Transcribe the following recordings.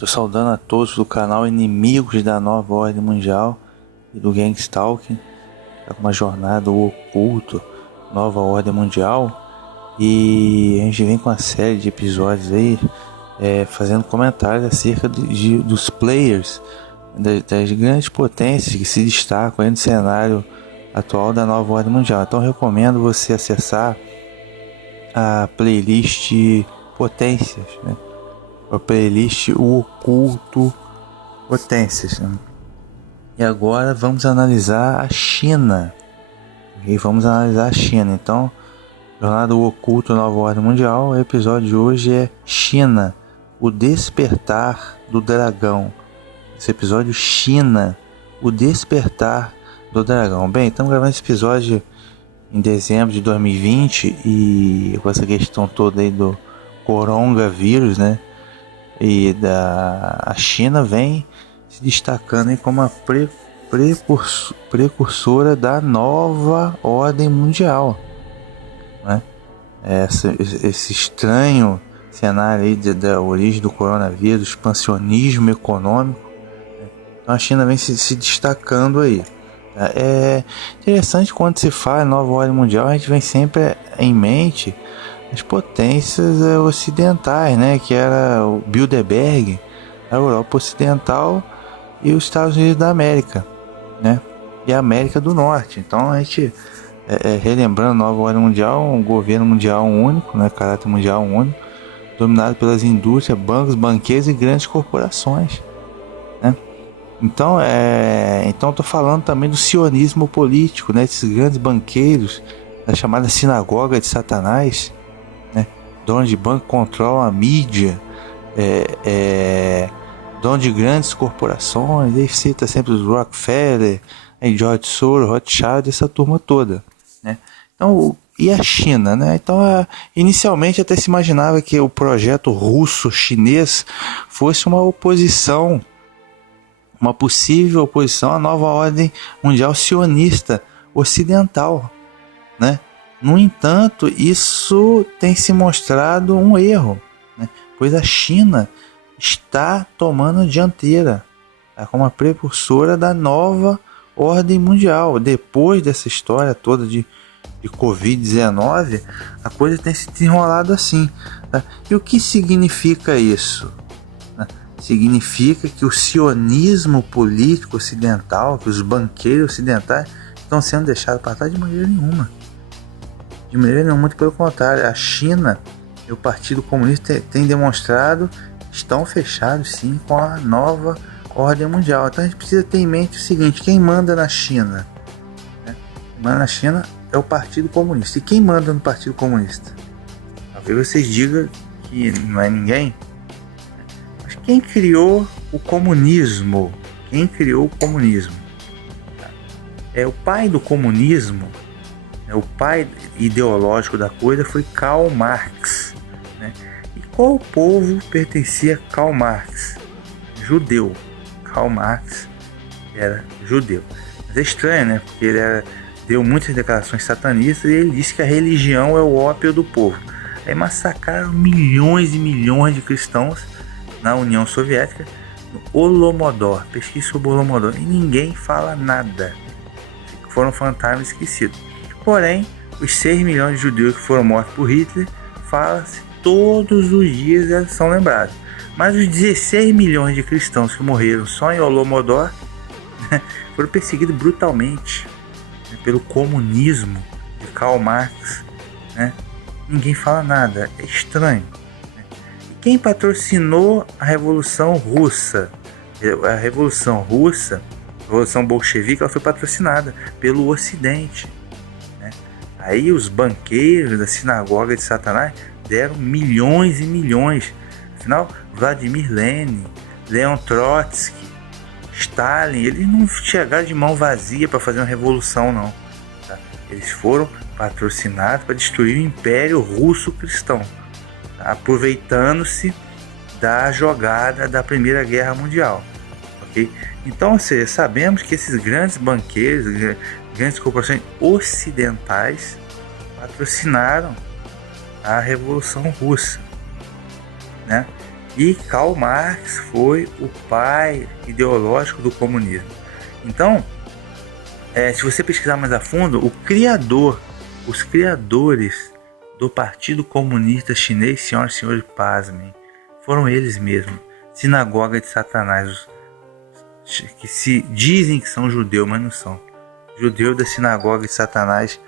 Tô saudando a todos do canal Inimigos da Nova Ordem Mundial e do Gangstalking. É uma jornada oculto, Nova Ordem Mundial. E a gente vem com uma série de episódios aí, fazendo comentários acerca dos players, das grandes potências que se destacam aí no cenário atual da Nova Ordem Mundial. Então eu recomendo você acessar a playlist Potências, né? A playlist O Oculto Potências, né? E agora vamos analisar a China. E vamos analisar a China. Então, Jornada O Oculto Nova Ordem Mundial. O episódio de hoje é China, o Despertar do Dragão. Esse episódio, China, o Despertar do Dragão. Bem, estamos gravando esse episódio em dezembro de 2020 e com essa questão toda aí do coronavírus, né? E a China vem se destacando aí como a precursora da nova ordem mundial, né? Esse estranho cenário aí da origem do coronavírus, expansionismo econômico, né? Então a China vem se destacando aí. É interessante quando se fala em nova ordem mundial, a gente vem sempre em mente as potências ocidentais, né? Que era o Bilderberg, a Europa Ocidental e os Estados Unidos da América, né? E a América do Norte. Então a gente, relembrando a nova ordem mundial, um governo mundial único, né? Caráter mundial único, dominado pelas indústrias, bancos, banqueiros e grandes corporações, né? Então estou falando também do sionismo político, né? Esses grandes banqueiros da chamada sinagoga de Satanás, né? Dono de banco, controlam a mídia, dono de grandes corporações. Ele cita sempre os Rockefeller, George Soros, Rothschild, essa turma toda, né? Então, e a China, né? Então, inicialmente até se imaginava que o projeto russo-chinês fosse uma oposição, uma possível oposição à nova ordem mundial sionista ocidental, né? No entanto, isso tem se mostrado um erro, né? Pois a China está tomando a dianteira, tá? Como a precursora da nova ordem mundial. Depois dessa história toda de Covid-19, a coisa tem se desenrolado assim, tá? E o que significa isso? Significa que o sionismo político ocidental, que os banqueiros ocidentais estão sendo deixados para trás de maneira nenhuma. De maneira nenhuma, muito pelo contrário. A China e o Partido Comunista têm demonstrado que estão fechados sim com a nova ordem mundial. Então a gente precisa ter em mente o seguinte: quem manda na China, né? Quem manda na China é o Partido Comunista. E quem manda no Partido Comunista? Talvez vocês digam que não é ninguém. Mas quem criou o comunismo? Quem criou o comunismo? É o pai do comunismo. O pai ideológico da coisa foi Karl Marx, né? E qual povo pertencia a Karl Marx? Judeu. Karl Marx era judeu. Mas é estranho, né? Porque ele deu muitas declarações satanistas e ele disse que a religião é o ópio do povo. Aí massacraram milhões e milhões de cristãos na União Soviética, no Holodomor. Pesquisa sobre o Holodomor e ninguém fala nada. Foram fantasmas esquecidos. Porém, os 6 milhões de judeus que foram mortos por Hitler, fala-se todos os dias, eles são lembrados. Mas os 16 milhões de cristãos que morreram só em Holodomor, né, foram perseguidos brutalmente, né, pelo comunismo de Karl Marx, né? Ninguém fala nada, é estranho, né? E quem patrocinou a Revolução Russa? A Revolução Russa, a Revolução Bolchevique, ela foi patrocinada pelo Ocidente. Aí os banqueiros da sinagoga de Satanás deram milhões e milhões. Afinal, Vladimir Lenin, Leon Trotsky, Stalin, eles não chegaram de mão vazia para fazer uma revolução, não, tá? Eles foram patrocinados para destruir o Império Russo Cristão, tá? Aproveitando-se da jogada da Primeira Guerra Mundial, ok? Então, sabemos que esses grandes banqueiros, grandes corporações ocidentais patrocinaram a Revolução Russa, né? E Karl Marx foi o pai ideológico do comunismo. Então, se você pesquisar mais a fundo, os criadores do Partido Comunista Chinês, senhoras e senhores, pasmem, foram eles mesmos. Sinagoga de Satanás, que se dizem que são judeus, mas não são. Judeus da Sinagoga de Satanás,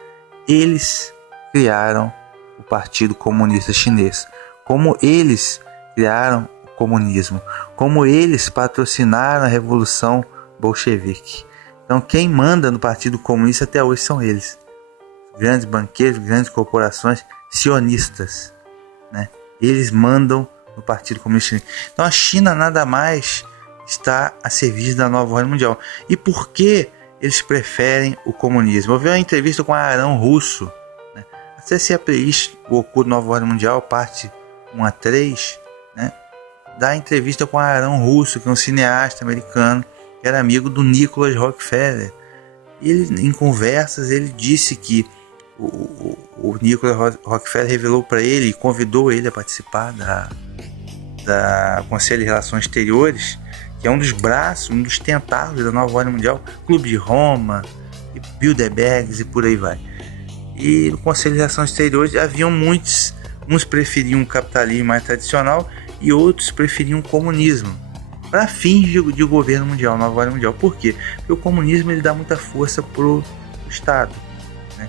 eles criaram o Partido Comunista Chinês. Como eles criaram o comunismo, como eles patrocinaram a Revolução Bolchevique. Então quem manda no Partido Comunista até hoje são eles. Grandes banqueiros, grandes corporações sionistas, né? Eles mandam no Partido Comunista Chinês. Então a China nada mais está a serviço da nova ordem mundial. E por que eles preferem o comunismo? Eu vi uma entrevista com Arão Russo, né? Acesse a playlist O Oculto Nova Ordem Mundial, parte 1 a 3, né? Da entrevista com Arão Russo, que é um cineasta americano, que era amigo do Nicholas Rockefeller. E ele, em conversas, ele disse que o Nicholas Rockefeller revelou para ele e convidou ele a participar da Conselho de Relações Exteriores, que é um dos braços, um dos tentáculos da nova ordem mundial, Clube de Roma, Bilderbergs e por aí vai. E no Conselho de Relações Exteriores haviam muitos, uns preferiam o capitalismo mais tradicional e outros preferiam o comunismo para fins de governo mundial, nova ordem mundial. Por quê? Porque o comunismo ele dá muita força pro Estado, né?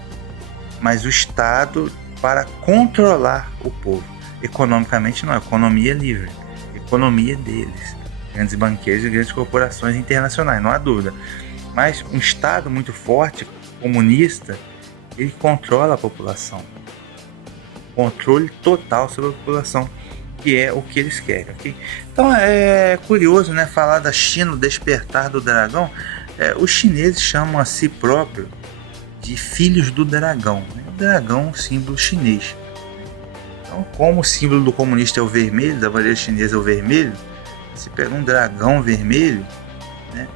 Mas o Estado para controlar o povo. Economicamente não, a economia é livre, a economia é deles, grandes banqueiros e grandes corporações internacionais, não há dúvida. Mas um Estado muito forte, comunista, ele controla a população, controle total sobre a população, que é o que eles querem, ok? Então é curioso, né, falar da China, o despertar do dragão. Os chineses chamam a si próprio de filhos do dragão, né? O dragão é um símbolo chinês. Então, como o símbolo do comunista é o vermelho, da bandeira chinesa é o vermelho, se pega um dragão vermelho, né,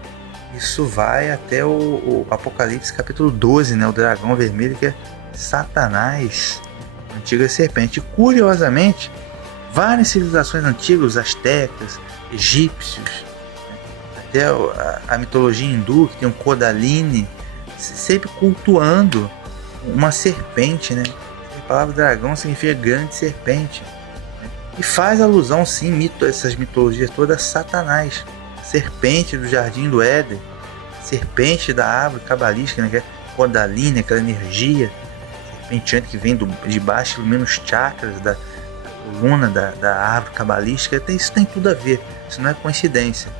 isso vai até o Apocalipse capítulo 12, né, o dragão vermelho, que é Satanás, a antiga serpente. E, curiosamente, várias civilizações antigas, os astecas, egípcios, né, até a mitologia hindu, que tem um Kodaline, sempre cultuando uma serpente, né? A palavra dragão significa grande serpente, né? E faz alusão, sim, essas mitologias todas, a Satanás, serpente do jardim do Éden, serpente da árvore cabalística, né? Que é Kodaline, aquela energia serpenteante que vem de baixo, ilumina os chakras da coluna da árvore cabalística. Isso tem tudo a ver, isso não é coincidência,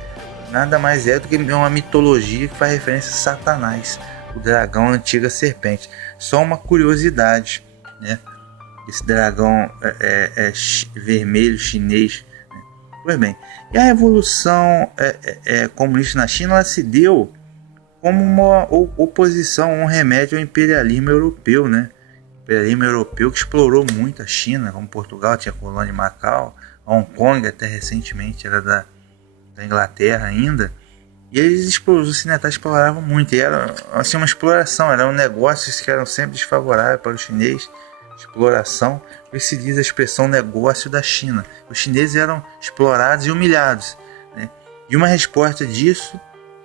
nada mais é do que uma mitologia que faz referência a Satanás, o dragão, a antiga serpente. Só uma curiosidade, né? Esse dragão é vermelho chinês, né? Pois bem, e a revolução comunista na China, ela se deu como uma oposição, um remédio ao imperialismo europeu, né? O imperialismo europeu que explorou muito a China, como Portugal tinha colônia em Macau, Hong Kong até recentemente era da Inglaterra ainda. E eles, os ocidentais, exploravam muito. E era assim, uma exploração, eram negócios que eram sempre desfavoráveis para o chinês. Exploração, por isso se diz a expressão negócio da China. Os chineses eram explorados e humilhados, né? E uma resposta disso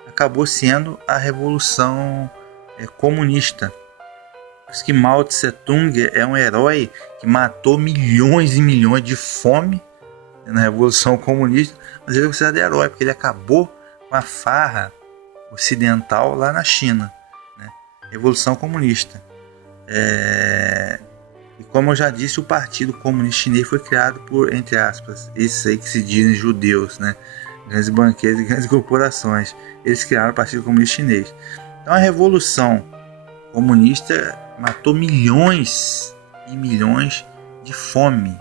acabou sendo a Revolução Comunista. Por isso que Mao Tse Tung é um herói que matou milhões e milhões de fome, né, na Revolução Comunista, mas ele é considerado herói porque ele acabou com a farra ocidental lá na China, né? Revolução Comunista. E como eu já disse, o Partido Comunista Chinês foi criado por, entre aspas, esses aí que se dizem judeus, né? Grandes banqueiros e grandes corporações. Eles criaram o Partido Comunista Chinês. Então a Revolução Comunista matou milhões e milhões de fome.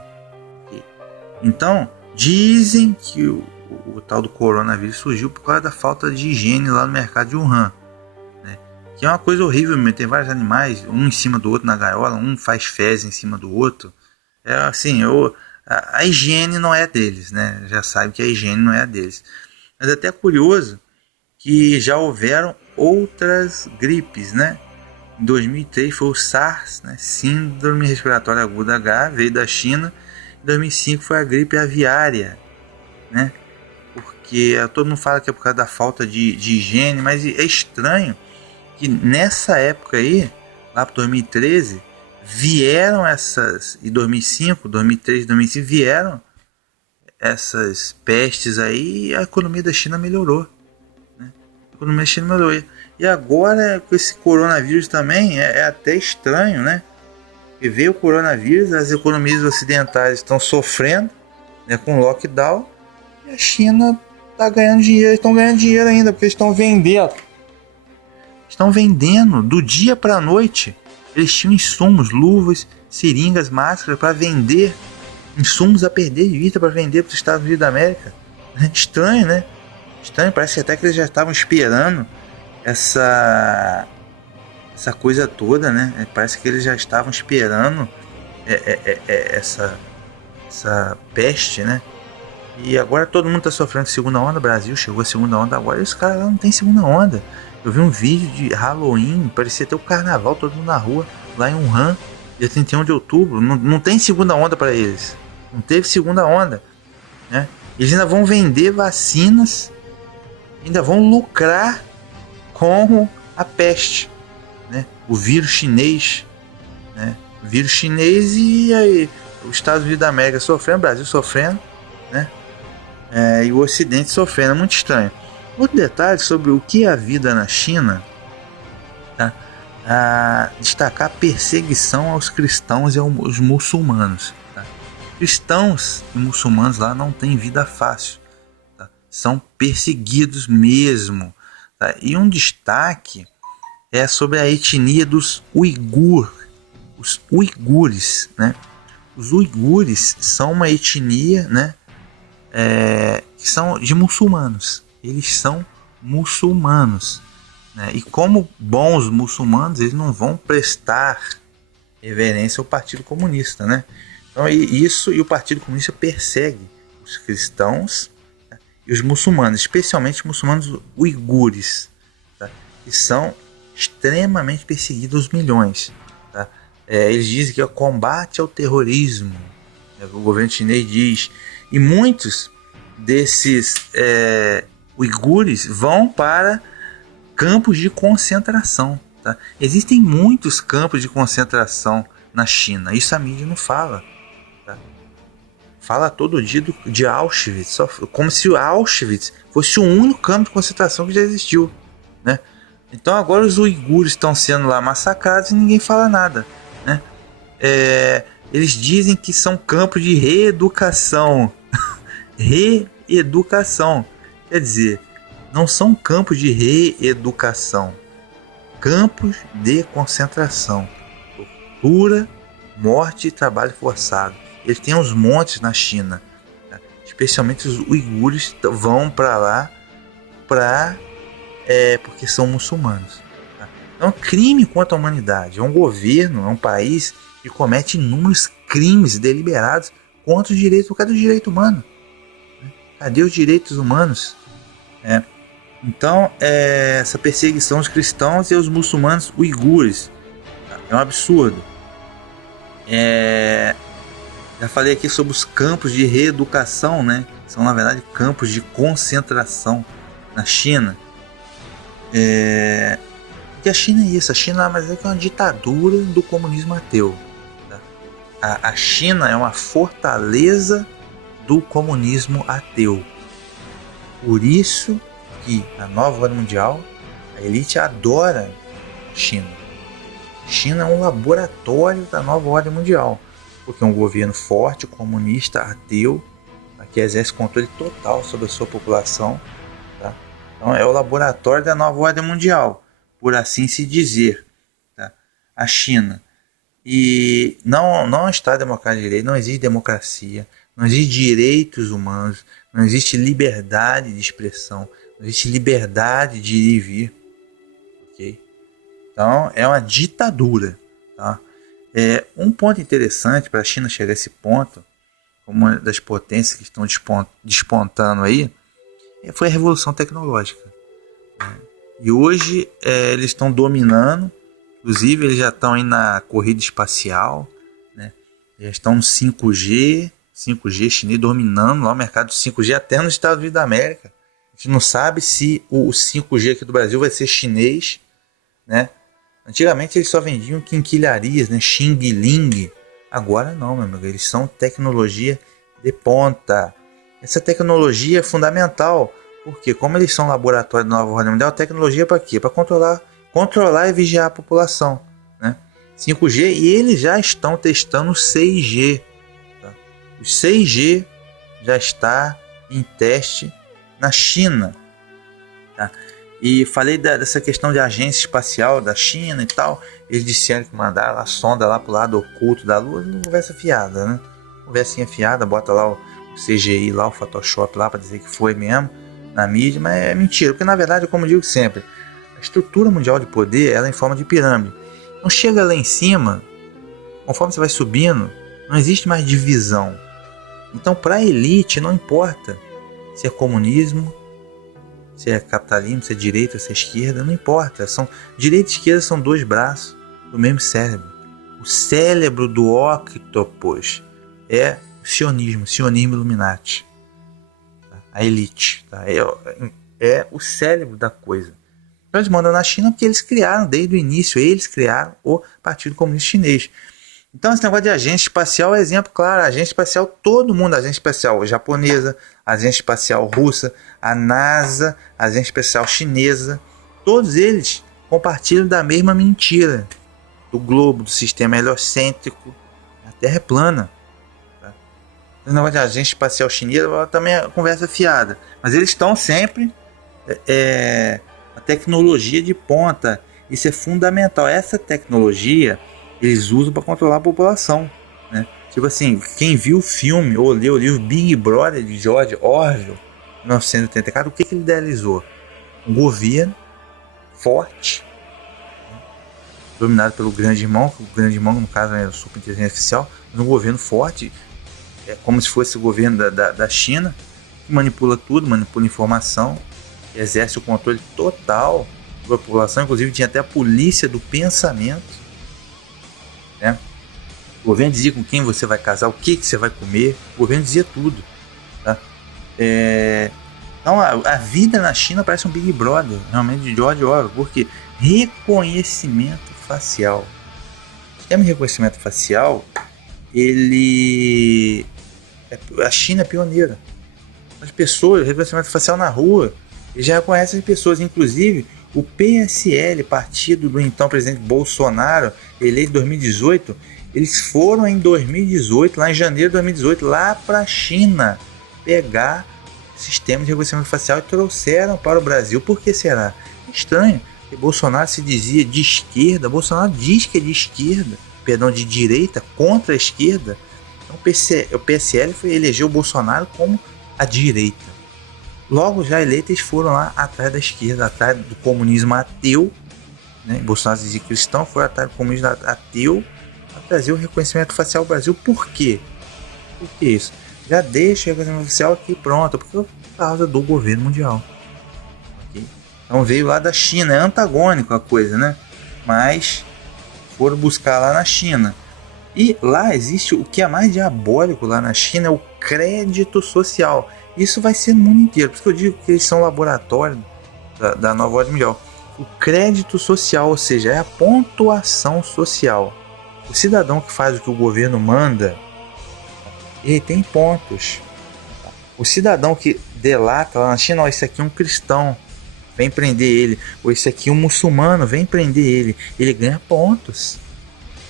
Então dizem que o tal do coronavírus surgiu por causa da falta de higiene lá no mercado de Wuhan, né? Que é uma coisa horrível mesmo. Tem vários animais, um em cima do outro na gaiola, um faz fezes em cima do outro. Assim, a higiene não é deles, né? Já sabe que a higiene não é a deles. Mas é até curioso que já houveram outras gripes, né? Em 2003 foi o SARS, né? Síndrome respiratória aguda H, veio da China. Em 2005 foi a gripe aviária, né? Porque todo mundo fala que é por causa da falta de higiene, mas é estranho que nessa época aí, lá para 2013, vieram essas, e 2005, 2003, 2005, vieram essas pestes aí e a economia da China melhorou. A economia da China melhorou. E agora, com esse coronavírus também, é até estranho, né? E veio o coronavírus, as economias ocidentais estão sofrendo, né, com lockdown, e a China está ganhando dinheiro, estão ganhando dinheiro ainda, porque eles estão vendendo. Estão vendendo do dia para a noite. Eles tinham insumos, luvas, seringas, máscaras para vender, insumos a perder de vista para vender para os Estados Unidos da América. Estranho, né? Estranho, parece até que eles já estavam esperando essa coisa toda, né? Parece que eles já estavam esperando essa peste, né? E agora todo mundo está sofrendo de segunda onda. O Brasil chegou a segunda onda agora e os caras lá não tem segunda onda. Eu vi um vídeo de Halloween, parecia até o carnaval, todo mundo na rua, lá em Wuhan, dia 31 de outubro. Não tem segunda onda para eles. Não teve segunda onda, né? Eles ainda vão vender vacinas, ainda vão lucrar com a peste, né? O vírus chinês, né? O vírus chinês, e aí os Estados Unidos da América sofrendo, o Brasil sofrendo, né? E o Ocidente sofrendo. É muito estranho. Outro detalhe sobre o que é a vida na China, tá? Destacar a perseguição aos cristãos e aos muçulmanos, tá? Cristãos e muçulmanos lá não têm vida fácil, tá? São perseguidos mesmo, tá? E um destaque é sobre a etnia dos os uigures, né? Os uigures são uma etnia, né, que são de muçulmanos. Eles são muçulmanos, né? E como bons muçulmanos, eles não vão prestar reverência ao Partido Comunista, né? Então isso, e o Partido Comunista persegue os cristãos, tá? E os muçulmanos, especialmente os muçulmanos uigures, tá? Que são extremamente perseguidos aos milhões, tá? Eles dizem que é o combate ao terrorismo, né? O governo chinês diz. E muitos desses uigures vão para campos de concentração, tá? Existem muitos campos de concentração na China. Isso a mídia não fala, tá? Fala todo dia de Auschwitz, como se Auschwitz fosse o único campo de concentração que já existiu, né? Então agora os uigures estão sendo lá massacrados e ninguém fala nada, né? Eles dizem que são campos de reeducação. Reeducação. Quer dizer, não são campos de reeducação. Campos de concentração. Tortura, morte e trabalho forçado. Eles têm uns montes na China, tá? Especialmente os uigures vão para lá porque são muçulmanos, tá? É um crime contra a humanidade. É um governo, é um país que comete inúmeros crimes deliberados contra os direitos. Cadê o direito humano? Cadê os direitos humanos? Então, essa perseguição aos cristãos e aos muçulmanos uigures, tá? É um absurdo. Já falei aqui sobre os campos de reeducação, né? São, na verdade, campos de concentração na China. E a China é isso. A China é uma ditadura do comunismo ateu, tá? A China é uma fortaleza do comunismo ateu. Por isso que a nova ordem mundial, a elite adora a China. A China é um laboratório da nova ordem mundial, porque é um governo forte, comunista, ateu, tá? Que exerce controle total sobre a sua população, tá? Então é o laboratório da nova ordem mundial, por assim se dizer, tá? A China. E não está democrático de direito, não existe democracia, não existe direitos humanos, não existe liberdade de expressão, não existe liberdade de ir e vir, ok? Então é uma ditadura, tá? Um ponto interessante para a China chegar a esse ponto, como uma das potências que estão despontando aí, foi a revolução tecnológica, né? E hoje eles estão dominando. Inclusive, eles já estão aí na corrida espacial, né? Já estão no 5G, 5G chinês dominando lá o mercado de 5G até nos Estados Unidos da América. A gente não sabe se o 5G aqui do Brasil vai ser chinês, né? Antigamente eles só vendiam quinquilharias, né? Xing Ling. Agora não, meu amigo. Eles são tecnologia de ponta. Essa tecnologia é fundamental. Porque como eles são laboratório da nova ordem mundial, a tecnologia é para quê? Para controlar e vigiar a população, né? 5G, e eles já estão testando o 6G. Tá? O 6G já está em teste na China. Tá? E falei dessa questão de agência espacial da China e tal. Eles disseram que mandaram a sonda lá pro lado oculto da Lua. Não conversa fiada, né? Conversinha fiada, bota lá o CGI, lá o Photoshop lá para dizer que foi mesmo na mídia, mas é mentira. Porque na verdade, como eu digo sempre, a estrutura mundial de poder ela é em forma de pirâmide. Não chega lá em cima, conforme você vai subindo, não existe mais divisão. Então para a elite não importa se é comunismo, se é capitalismo, se é direita, se é esquerda, não importa. Direita e esquerda são dois braços do mesmo cérebro. O cérebro do octopus é o sionismo Illuminati. Tá? A elite. Tá? É o cérebro da coisa. Então eles mandam na China porque eles criaram, desde o início, eles criaram o Partido Comunista Chinês. Então esse negócio de agência espacial é exemplo claro. A agência espacial, todo mundo, a agência espacial japonesa, a agência espacial russa, a NASA, a agência espacial chinesa, todos eles compartilham da mesma mentira. Do globo, do sistema heliocêntrico, a Terra é plana. Tá? O negócio de agência espacial chinesa também é conversa fiada. Mas eles estão sempre a tecnologia de ponta. Isso é fundamental. Essa tecnologia eles usam para controlar a população, né? Tipo assim, quem viu o filme ou leu o livro Big Brother de George Orwell, 1984, o que ele idealizou? Um governo forte, né? Dominado pelo grande irmão, o grande irmão no caso é o superinteligência artificial, mas um governo forte, é como se fosse o governo da China, que manipula tudo, manipula informação, exerce o controle total da população, inclusive tinha até a polícia do pensamento, né? O governo dizia com quem você vai casar, o que você vai comer, o governo dizia tudo. Tá? Então a vida na China parece um Big Brother, realmente de George Orwell, porque reconhecimento facial. O sistema de reconhecimento facial, a China é pioneira. As pessoas, reconhecimento facial na rua, eles já reconhecem as pessoas, inclusive o PSL, partido do então presidente Bolsonaro, eleito em 2018, eles foram em 2018, lá em janeiro de 2018, lá para a China, pegar sistema de reconhecimento facial e trouxeram para o Brasil. Por que será? Estranho, porque Bolsonaro se dizia de esquerda, Bolsonaro diz que é de esquerda, perdão, de direita, contra a esquerda. Então o PSL elegeu o Bolsonaro como a direita. Logo já eleitos, eles foram lá atrás da esquerda, atrás do comunismo ateu, né? Bolsonaro dizia cristão, foi atrás do comunismo ateu, para trazer o reconhecimento facial ao Brasil. Por quê? Por que isso? Já deixa o reconhecimento facial aqui pronto, por causa do governo mundial. Okay? Então veio lá da China, é antagônico a coisa, né? Mas foram buscar lá na China. E lá existe o que é mais diabólico lá na China, é o crédito social. Isso vai ser no mundo inteiro, por isso que eu digo que eles são laboratório da nova ordem mundial. O crédito social, ou seja, é a pontuação social. O cidadão que faz o que o governo manda, ele tem pontos. O cidadão que delata lá na China, esse aqui é um cristão, vem prender ele. Ou esse aqui é um muçulmano, vem prender ele ganha pontos.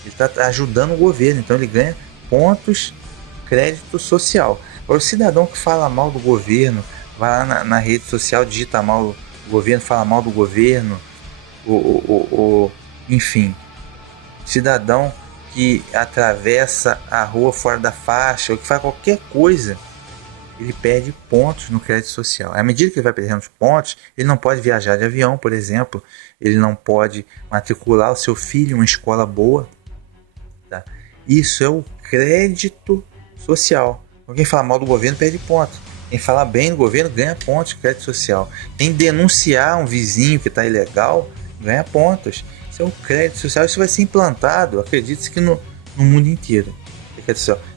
Ele está ajudando o governo, então ele ganha pontos, crédito social. Agora, o cidadão que fala mal do governo, vai lá na rede social, digita mal o governo, fala mal do governo, enfim, cidadão que atravessa a rua fora da faixa, ou que faz qualquer coisa, ele perde pontos no crédito social. À medida que ele vai perdendo os pontos, ele não pode viajar de avião, por exemplo, ele não pode matricular o seu filho em uma escola boa. Tá? Isso é o crédito social. Quem fala mal do governo perde pontos. Quem fala bem do governo ganha pontos de crédito social. Quem denunciar um vizinho que está ilegal ganha pontos. Isso é o crédito social. Isso vai ser implantado, acredite-se que no mundo inteiro.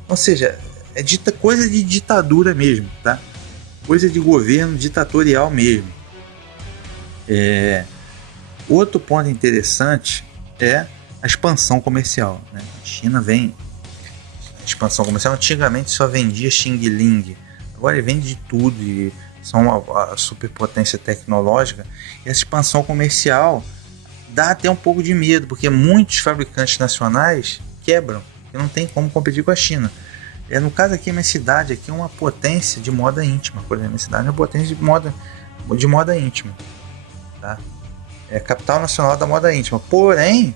Ou seja, coisa de ditadura mesmo, tá? Coisa de governo ditatorial mesmo. Outro ponto interessante é a expansão comercial, né? A China vem expansão comercial. Antigamente só vendia Xing Ling, agora ele vende de tudo e são uma superpotência tecnológica. E essa expansão comercial dá até um pouco de medo, porque muitos fabricantes nacionais quebram, porque não tem como competir com a China. No caso aqui, a minha cidade aqui é uma potência de moda íntima. Por exemplo, minha cidade é uma potência de moda íntima, tá? É a capital nacional da moda íntima. Porém,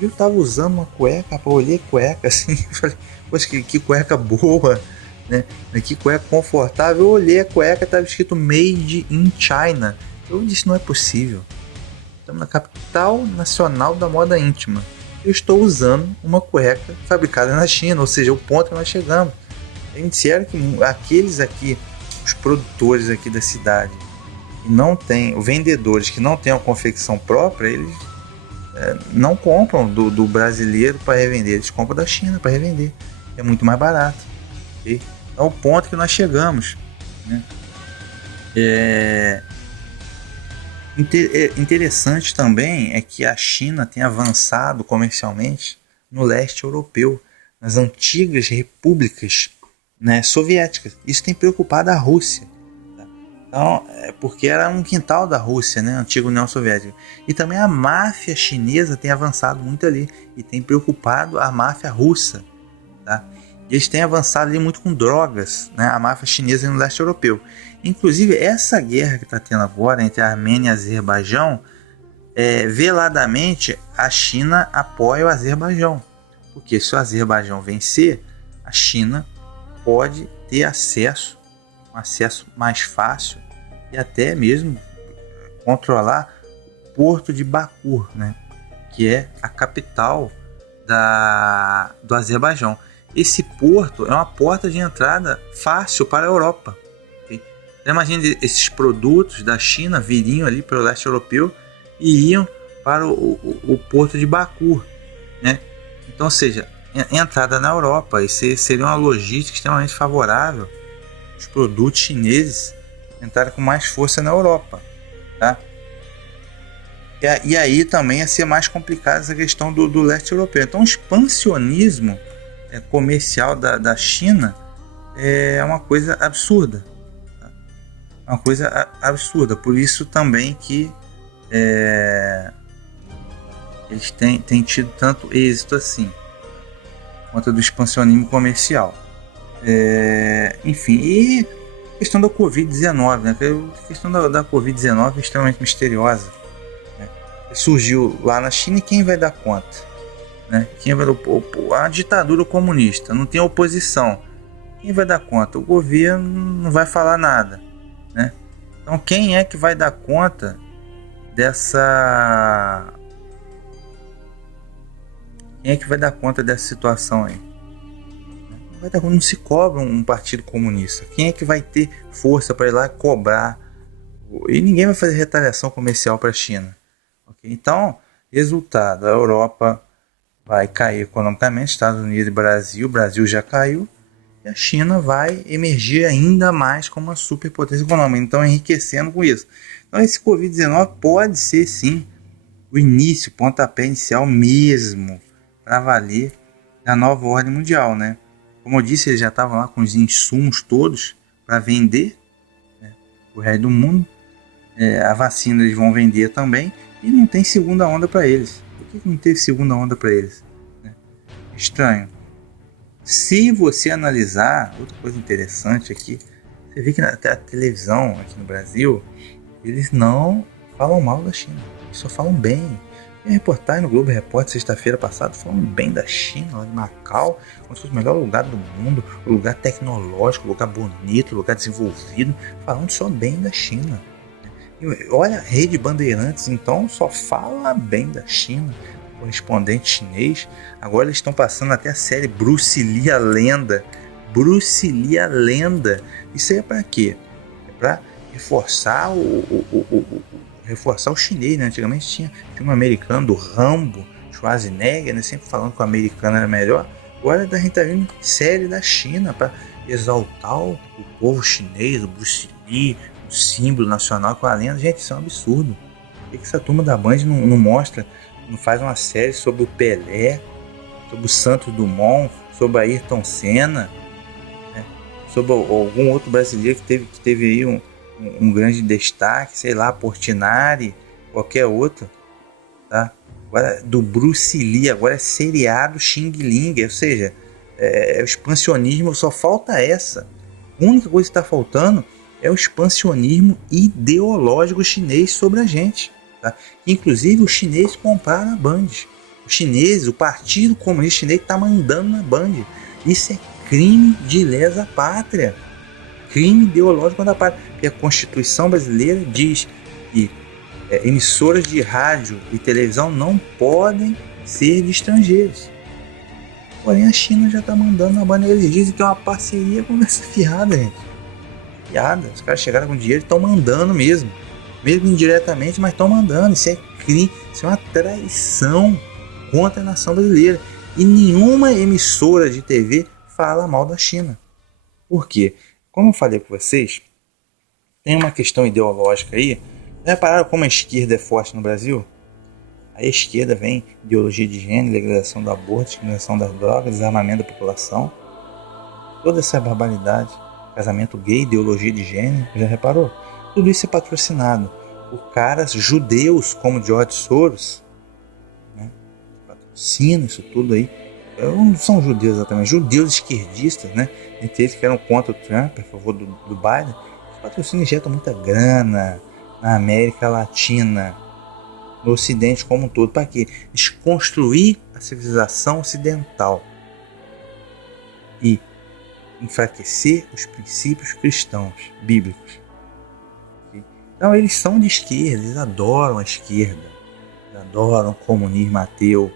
eu tava usando uma cueca, eu olhei cueca assim, falei, poxa, que cueca boa, né? Que cueca confortável. Eu olhei a cueca, tava escrito Made in China. Eu disse, não é possível. Estamos na capital nacional da moda íntima. Eu estou usando uma cueca fabricada na China, ou seja, o ponto que nós chegamos. A gente disseram que aqueles aqui, os produtores aqui da cidade, que não tem, vendedores que não têm uma confecção própria, eles não compram do brasileiro para revender, eles compram da China para revender. É muito mais barato. Okay? É o ponto que nós chegamos. Né? Interessante também é que a China tem avançado comercialmente no leste europeu, nas antigas repúblicas, né, soviéticas. Isso tem preocupado a Rússia. Tá? Então, porque era um quintal da Rússia, né, a antiga União Soviética. E também a máfia chinesa tem avançado muito ali e tem preocupado a máfia russa. Tá? Eles têm avançado ali muito com drogas, né, a máfia chinesa no leste europeu. Inclusive, essa guerra que está tendo agora entre a Armênia e Azerbaijão, veladamente a China apoia o Azerbaijão. Porque se o Azerbaijão vencer, a China pode ter um acesso mais fácil e até mesmo controlar o porto de Baku, né, que é a capital do Azerbaijão. Esse porto é uma porta de entrada fácil para a Europa. Imagina, esses produtos da China viriam ali para o leste europeu e iam para o porto de Baku, né? Então, ou seja, entrada na Europa, isso seria uma logística extremamente favorável. Os produtos chineses entrarem com mais força na Europa, tá? E aí também ia ser mais complicada essa questão do leste europeu. Então, o expansionismo comercial da China é uma coisa absurda. Uma coisa absurda, por isso também que eles têm tido tanto êxito assim, conta do expansionismo comercial. Enfim, e a questão da Covid-19, né? A questão da Covid-19 é extremamente misteriosa. Né? Surgiu lá na China e quem vai dar conta? Né? Quem vai a ditadura comunista, não tem oposição. Quem vai dar conta? O governo não vai falar nada. Né? Então quem é que vai dar conta dessa situação aí? Não se cobra um partido comunista. Quem é que vai ter força para ir lá cobrar? E ninguém vai fazer retaliação comercial para a China. Okay? Então, resultado, a Europa vai cair economicamente, Estados Unidos e o Brasil já caiu, e a China vai emergir ainda mais como uma superpotência econômica, então enriquecendo com isso. Então esse Covid-19 pode ser sim o início, pontapé inicial mesmo, para valer a nova ordem mundial, né? Como eu disse, eles já estavam lá com os insumos todos para vender, né, o resto do mundo. A vacina eles vão vender também, e não tem segunda onda para eles. Por que não teve segunda onda para eles? Estranho. Se você analisar, outra coisa interessante aqui, você vê que até a televisão aqui no Brasil, eles não falam mal da China, eles só falam bem. Tem reportagem no Globo Repórter sexta-feira passada falando bem da China, lá de Macau, como se fosse o melhor lugar do mundo, o lugar tecnológico, o lugar bonito, o lugar desenvolvido, falando só bem da China. E olha, a Rede Bandeirantes então só fala bem da China, correspondente chinês. Agora eles estão passando até a série Bruce Lee a Lenda. Bruce Lee a Lenda. Isso aí é para quê? É para reforçar reforçar o chinês, né? Antigamente tinha filme americano do Rambo, Schwarzenegger, né? Sempre falando que o americano era melhor. Agora a gente tá vendo série da China para exaltar o povo chinês, o Bruce Lee, o símbolo nacional com a lenda. Gente, isso é um absurdo. Por que essa turma da Band não mostra, não faz uma série sobre o Pelé, sobre o Santos Dumont, sobre Ayrton Senna, né? Sobre algum outro brasileiro que teve aí um grande destaque, sei lá, Portinari, qualquer outro, tá? Agora, do Bruce Lee, agora é seriado Xing Ling, ou seja, o expansionismo, só falta essa. A única coisa que está faltando é o expansionismo ideológico chinês sobre a gente. Tá? Inclusive, os chineses compraram a Band. Os chineses, o Partido Comunista Chinês está mandando na Band. Isso é crime de lesa pátria. Crime ideológico da pátria. Porque a Constituição brasileira diz que emissoras de rádio e televisão não podem ser de estrangeiros. Porém, a China já está mandando na Band. Eles dizem que é uma parceria com essa fiada, gente. Fiada. Os caras chegaram com dinheiro e estão mandando mesmo. Mesmo indiretamente, mas estão mandando. Isso é crime, isso é uma traição contra a nação brasileira. E nenhuma emissora de TV fala mal da China. Por quê? Como eu falei com vocês, tem uma questão ideológica aí. Repararam como a esquerda é forte no Brasil? A esquerda vem ideologia de gênero, legalização do aborto, discriminação das drogas, desarmamento da população. Toda essa barbaridade, casamento gay, ideologia de gênero, já reparou? Tudo isso é patrocinado por caras judeus como George Soros, né? Patrocina isso tudo aí. Não são judeus exatamente, judeus esquerdistas, né? Entre eles que eram contra o Trump, a favor do Biden. Os patrocínios injetam muita grana na América Latina, no Ocidente como um todo. Para quê? Desconstruir a civilização ocidental e enfraquecer os princípios cristãos, bíblicos. Então eles são de esquerda, eles adoram a esquerda, eles adoram o comunismo ateu,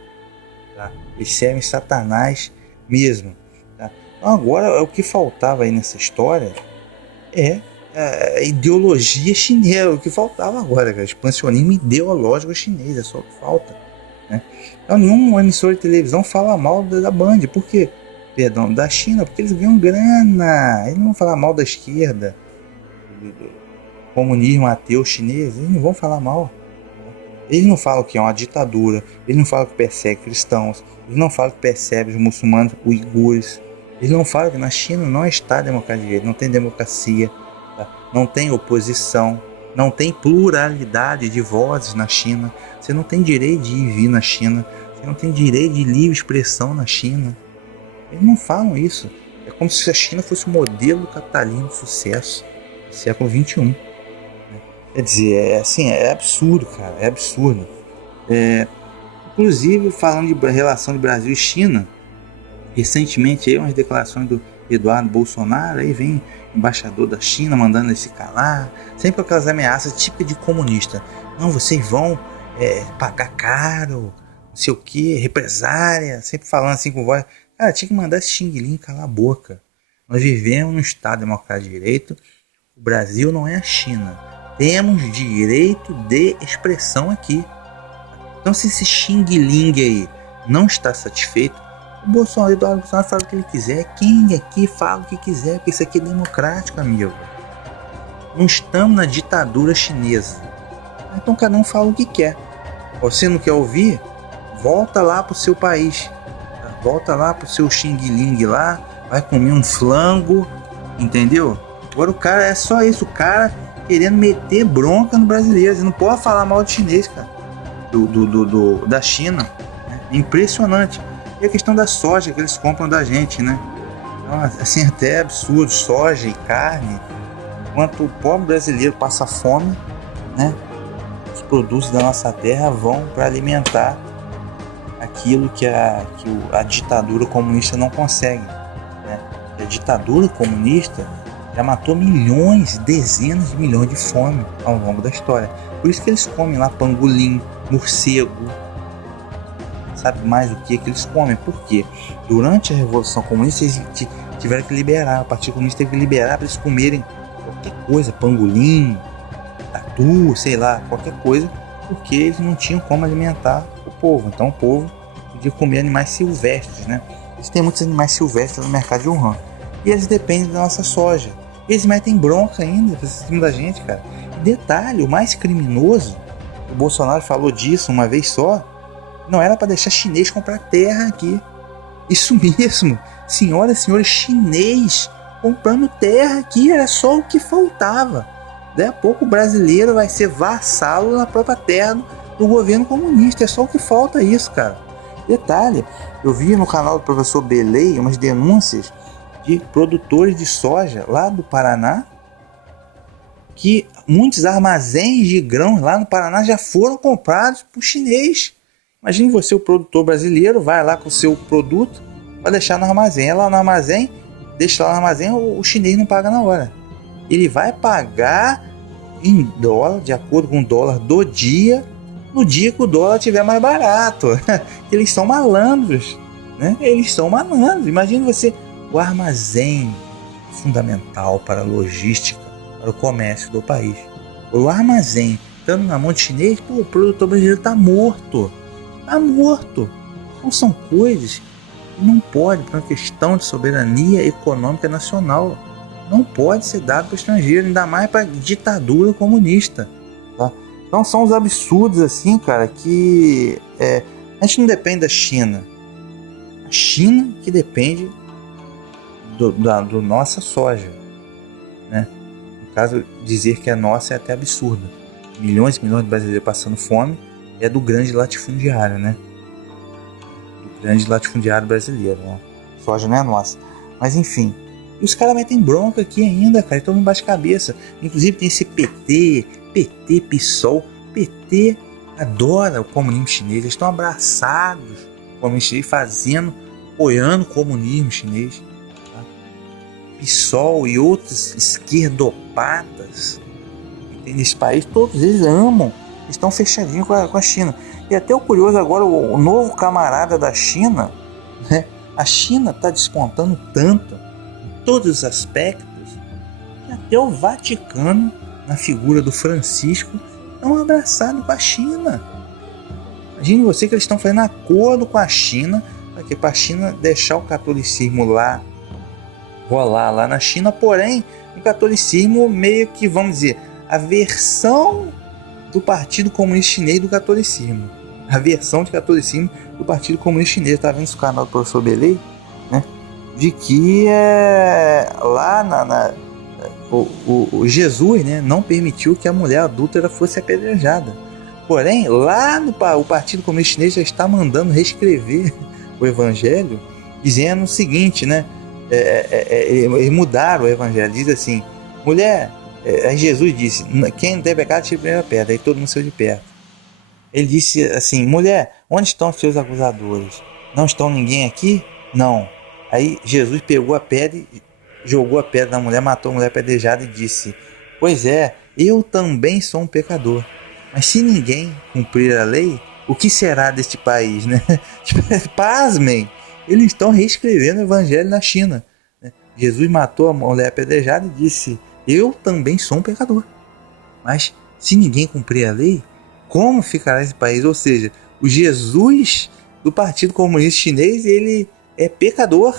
tá? Eles servem Satanás mesmo. Tá? Então agora o que faltava aí nessa história é a ideologia chinesa, o que faltava agora, cara, expansionismo ideológico chinês, é só o que falta, né? Então nenhum emissor de televisão fala mal da Band, por quê? Perdão, da China, porque eles ganham grana, eles não vão falar mal da esquerda, do comunismo ateu chinês, eles não vão falar mal. Eles não falam que é uma ditadura, eles não falam que persegue cristãos, eles não falam que persegue os muçulmanos uigures, eles não falam que na China não está democracia, não tem democracia, não tem oposição, não tem pluralidade de vozes na China, você não tem direito de ir e vir na China, você não tem direito de livre expressão na China. Eles não falam isso. É como se a China fosse o modelo do capitalismo de sucesso do século XXI. Quer dizer, é absurdo, cara, é absurdo. Inclusive, falando de relação de Brasil e China, recentemente aí umas declarações do Eduardo Bolsonaro, aí vem embaixador da China mandando ele se calar, sempre com aquelas ameaças típicas de comunista. Não, vocês vão pagar caro, não sei o que, represária, sempre falando assim com voz. Cara, tinha que mandar esse Xing Ling calar a boca. Nós vivemos num Estado democrático de direito, o Brasil não é a China. Temos direito de expressão aqui. Então se esse Xing Ling aí não está satisfeito, o Bolsonaro, Eduardo Bolsonaro fala o que ele quiser. Quem aqui fala o que quiser, porque isso aqui é democrático, amigo. Não estamos na ditadura chinesa. Então cada um fala o que quer. Você não quer ouvir? Volta lá pro seu país. Volta lá pro seu Xing Ling lá. Vai comer um flango. Entendeu? Agora o cara é só isso. O cara querendo meter bronca no brasileiro. Você não pode falar mal de chinês, cara. Da China. É impressionante. E a questão da soja que eles compram da gente, né? Então, assim, até é absurdo. Soja e carne. Enquanto o pobre brasileiro passa fome, né? Os produtos da nossa terra vão para alimentar aquilo que a ditadura comunista não consegue, né? A ditadura comunista já matou milhões, dezenas de milhões de fome ao longo da história. Por isso que eles comem lá pangolim, morcego, sabe mais o que eles comem. Por quê? Durante a Revolução Comunista eles tiveram que liberar, o Partido Comunista teve que liberar para eles comerem qualquer coisa, pangolim, tatu, sei lá, qualquer coisa, porque eles não tinham como alimentar o povo. Então o povo podia comer animais silvestres, né? Eles têm muitos animais silvestres no mercado de Wuhan. e eles dependem da nossa soja. Eles metem bronca ainda em cima da gente, cara. E detalhe, o mais criminoso, o Bolsonaro falou disso uma vez só, não era para deixar chinês comprar terra aqui. Isso mesmo, senhoras e senhores, chinês comprando terra aqui, era só o que faltava. Daí a pouco o brasileiro vai ser vassalo na própria terra do governo comunista, é só o que falta isso, cara. Detalhe, eu vi no canal do professor Belei umas denúncias de produtores de soja lá do Paraná, que muitos armazéns de grãos lá no Paraná já foram comprados por chinês. Imagine você, o produtor brasileiro, vai lá com o seu produto, vai deixar no armazém. É lá no armazém, deixa lá no armazém, o chinês não paga na hora. Ele vai pagar em dólar, de acordo com o dólar do dia, no dia que o dólar estiver mais barato. Eles são malandros, né? Eles são malandros. Imagine você, o armazém fundamental para a logística, para o comércio do país. O armazém estando na mão de chinês, pô, o produtor brasileiro está morto. Está morto. Então são coisas que não pode, por uma questão de soberania econômica nacional, não pode ser dado para o estrangeiro, ainda mais para ditadura comunista. Tá? Então são os absurdos assim, cara, que a gente não depende da China. A China que depende do nossa soja, né? No caso, dizer que é nossa é até absurdo. Milhões e milhões de brasileiros passando fome é do grande latifundiário, né? Do grande latifundiário brasileiro, né? Soja não é nossa. Mas enfim, e os caras metem bronca aqui ainda, cara, todo mundo bate cabeça. Inclusive tem esse PT, PSOL. PT adora o comunismo chinês, eles estão abraçados com o comunismo chinês, apoiando o comunismo chinês. Tá? PSOL e outros esquerdopatas nesse país, todos eles amam, estão fechadinhos com a China. E até o curioso agora, o novo camarada da China, né? A China está despontando tanto em todos os aspectos que até o Vaticano, na figura do Francisco, estão abraçados com a China. Imagine você que eles estão fazendo acordo com a China para a China deixar o catolicismo lá, rolar lá na China, porém o catolicismo meio que, vamos dizer, a versão do Partido Comunista Chinês do catolicismo. A versão de catolicismo do Partido Comunista Chinês. Tá vendo esse canal do professor Belei, né? De que lá o Jesus, né, não permitiu que a mulher adúltera fosse apedrejada. Porém, lá o Partido Comunista Chinês já está mandando reescrever o Evangelho, dizendo o seguinte, né? Eles mudaram o Evangelho. Diz assim: mulher, Jesus disse, quem não tem pecado tira a primeira pedra. Aí todo mundo saiu de perto. Ele disse assim: mulher, onde estão os seus acusadores? Não estão ninguém aqui? Não. Aí Jesus pegou a pedra e jogou a pedra na mulher, matou a mulher apedrejada e disse: pois é, eu também sou um pecador. Mas se ninguém cumprir a lei, o que será deste país, né? Pasmem, eles estão reescrevendo o evangelho na China. Jesus matou a mulher apedrejada e disse: eu também sou um pecador. Mas se ninguém cumprir a lei, como ficará esse país? Ou seja, o Jesus do Partido Comunista Chinês, ele é pecador.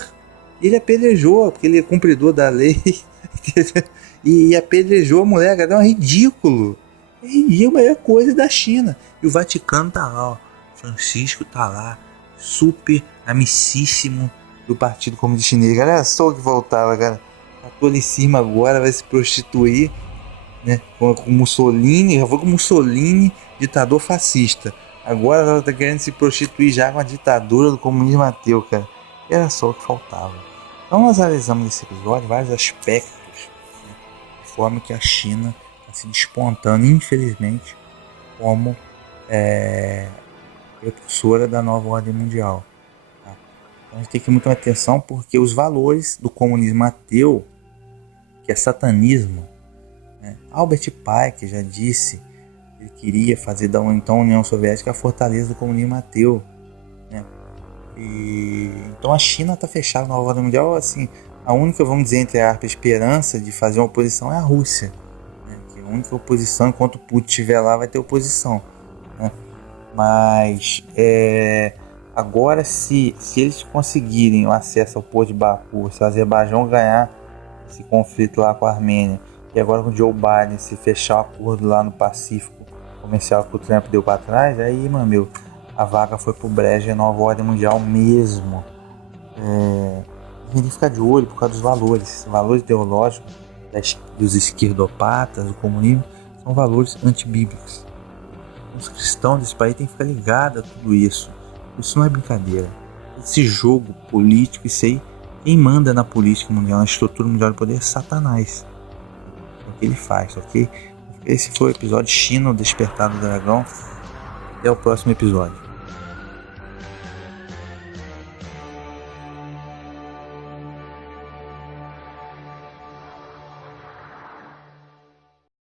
Ele apedrejou, porque ele é cumpridor da lei. E apedrejou a mulher, cara. É um ridículo. É ridículo, é coisa da China. E o Vaticano tá lá, ó. Francisco tá lá, super amicíssimo do Partido Comunista Chinês. Galera, só o que voltava, cara. O catolicismo agora vai se prostituir, né, com Mussolini. Já foi com Mussolini, ditador fascista. Agora ela tá querendo se prostituir já com a ditadura do comunismo ateu, cara. Era só o que faltava. Então nós analisamos nesse episódio vários aspectos, né, de forma que a China está se despontando, infelizmente, como precursora da nova ordem mundial. Tá? Então a gente tem que ter muita atenção, porque os valores do comunismo ateu, que é satanismo, né? Albert Pike já disse que ele queria fazer da então União Soviética a fortaleza do comunismo ateu, né? Então a China está fechada na nova ordem mundial. Assim, a única, vamos dizer, entre aspas, esperança de fazer uma oposição é a Rússia, né? Que a única oposição, enquanto o Putin estiver lá, vai ter oposição, né? Mas Agora, se eles conseguirem o acesso ao Porto de Baku, se o Azerbaijão ganhar esse conflito lá com a Armênia, e agora com o Joe Biden se fechar o acordo lá no Pacífico comercial que o Trump deu para trás, aí, mano, a vaga foi pro brejo, é nova ordem mundial mesmo. A gente fica de olho por causa dos valores ideológicos dos esquerdopatas, do comunismo, são valores antibíblicos. Os cristãos desse país têm que ficar ligados a tudo isso. Isso não é brincadeira. Esse jogo político, isso aí, quem manda na política mundial, na estrutura mundial do poder é Satanás. É o que ele faz, ok? Esse foi o episódio China, o Despertar do Dragão. Até o próximo episódio.